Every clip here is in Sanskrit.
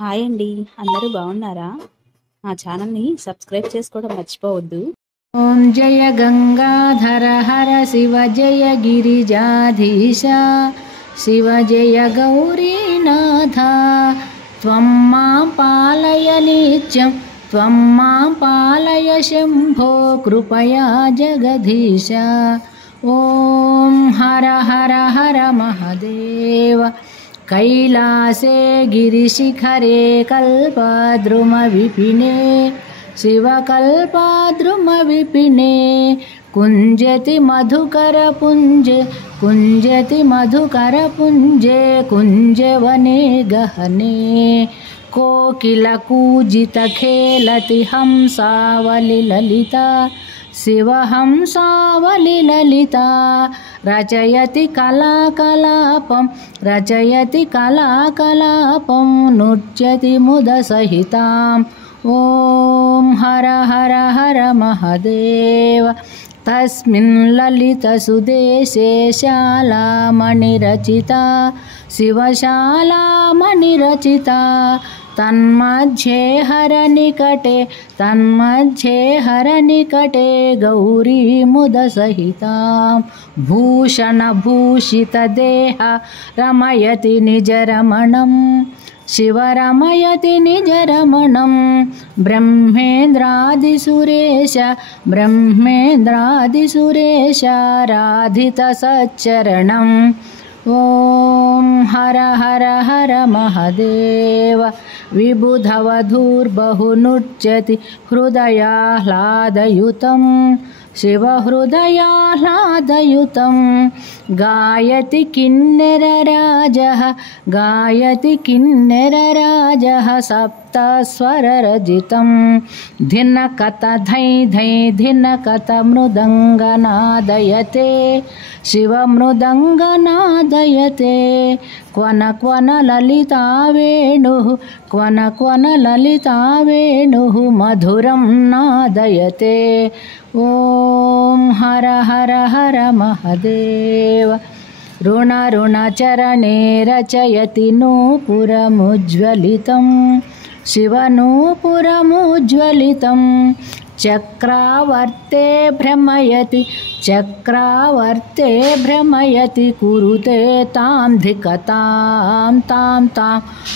హాయ్ అండి, అందరూ బాగున్నారా? మా ఛానల్ని సబ్స్క్రైబ్ చేసుకోవడం మర్చిపోవద్దు. ఓం జయ గంగాధర హర శివ జయ గిరిజాధీశ శివ జయ గౌరీనాథ త్వం మాం పాలయ నిత్యం త్వం మాం పాలయ శంభో కృపయా జగదీశ. ఓం హర హర హర మహదేవ. कैलासे गिरिशिखरे कल्पद्रुमविपिने शिवकल्पद्रुमविपिने कुञ्जति मधुकरपुञ्जे कुञ्जति मधुकरपुञ्जे कुञ्जवने गहने कोकिलकूजितखेलति हंसावलिललिता शिवहंसावलिललिता रचयति कलाकलापं रचयति कलाकलापं नृत्यति मुदसहितां. ॐ हर हर हर महदेव. तस्मिन् ललितसुदेशे शालामणिरचिता शिवशालामणिरचिता तन्मध्ये हरनिकटे गौरी मुदसहितां. भूषणभूषितदेह रमयति निजरमणं शिव रमयति निजरमणं. ब्रह्मेन्द्रादिसुरेश राधितसच्चरणम्. ॐ हर हर हर महदेव. विबुधवधूर्बहुनृत्यति हृदयाह्लादयुतं शिवहृदयाह्लादयुतं. गायति किन्नरराजः सप्तस्वररजितं. धिनकत धै धै धिनकत मृदङ्गनादयते शिवमृदङ्गनादयते. क्वन क्वन ललिता वेणुः मधुरं नादयते. ॐ हर हर हर महदेव. ऋणचरणे रचयति नूपुरमुज्ज्वलितं शिवनूपुरमुज्ज्वलितं. चक्रावर्ते भ्रमयति कुरुते तां धिकतां तां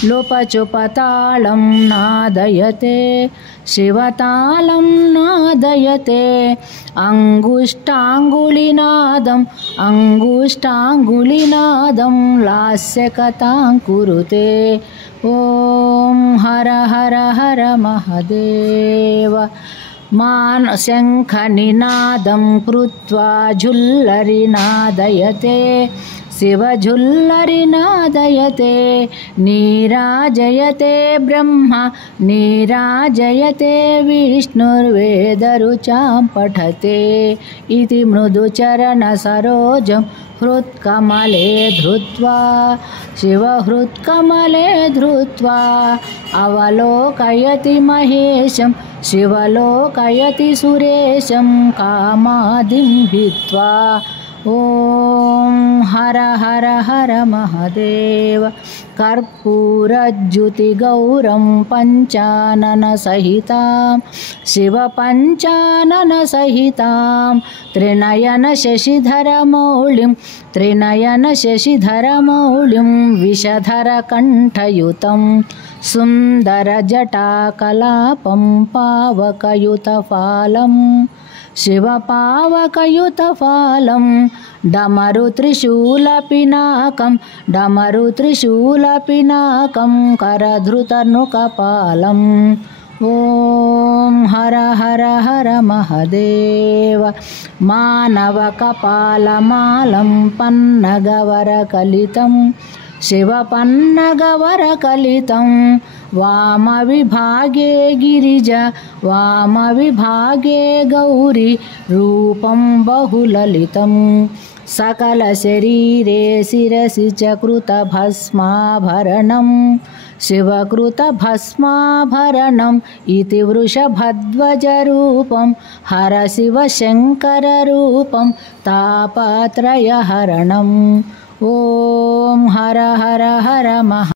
लोपचुपतालं नादयते शिवतालं नादयते. अङ्गुष्ठाङ्गुलिनादं लास्यकथां कुरुते. ॐ हर हर हर महदेव. शङ्खनिनादं कृत्वा झुल्लरिनादयते शिवझुल्लरिनादयते. नीराजयते ब्रह्मा नीराजयते विष्णुर्वेदरुचां पठते इति मृदुचरणसरोजं हृत्कमले धृत्वा शिवहृत्कमले धृत्वा. अवलोकयति महेशं शिवलोकयति सुरेशं कामादिं हित्वा. ॐ हर हर हर महदेव. कर्पूरज्युतिगौरं पञ्चाननसहितां शिवपञ्चाननसहितां. त्रिनयनशशिधरमौलिं विषधरकण्ठयुतं. सुन्दरजटाकलापं पावकयुतफालं शिवपावकयुतफालं. डमरुत्रिशूलपिनाकं करधृतनृकपालम्. ॐ हर हर हर महदेव. मानवकपालमालं पन्नगवरकलितं शिवपन्नगवरकलितं. वामविभागे गिरिजा वामविभागे गौरी रूपं बहुललितं. सकलशरीरे शिरसि च कृतभस्माभरणं शिवकृतभस्माभरणम् इति वृषभध्वजरूपं हर शिवशङ्कररूपं तापत्रयहरणम्. ॐ हर हर हर महा